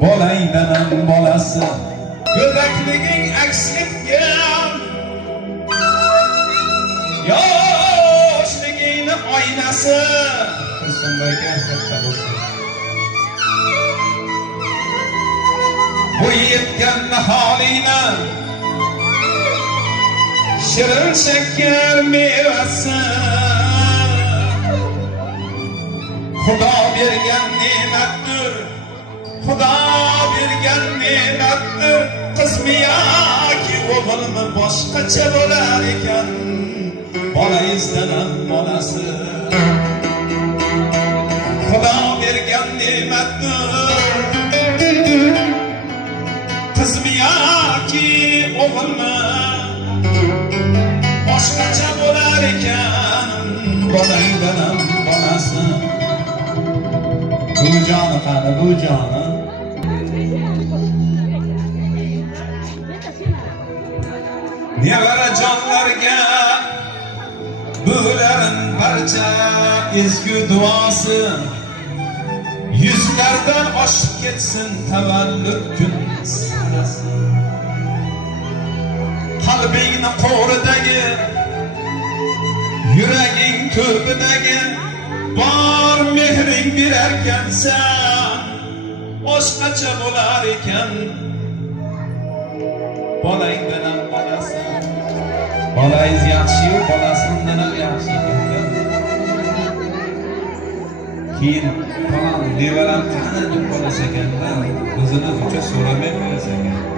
Bolangdanam bolasi go'dakliging aks etgan yoshligingni oynasi Tursunboyga katta bo'lsin. Bu yetgan naholingni shirin shakar mevasi Xudo bergan ne'matdir, Xudo bergan ne'matdir. Qizmi yoki o'g'ilmi boshqacha bo'lar ekan, bolangizdan ham bolasi. Xudo bergan ne'matdir, qizmi yoki o'g'ilmi boshqacha bo'lar ekan, bolangizdan ham bolasi. Bu joni qani, bu joni nevara jonlarga bo'larin barcha ezgu duosi, yuzlardan oshib ketsin tavallud kun sanasi. Qalbingni qo'ridagi, yuraging ko'pidagi bor mehring berarkansan, boshqacha bo'lar ekan, bolangdan ham bolasi. Bolangiz yaxshi-yu, bolasidan ham yaxshi ekan. Keyin falon nevaram qani deb qolasan ekanda, o'zini uncha so'ramay qo'yasan ekan.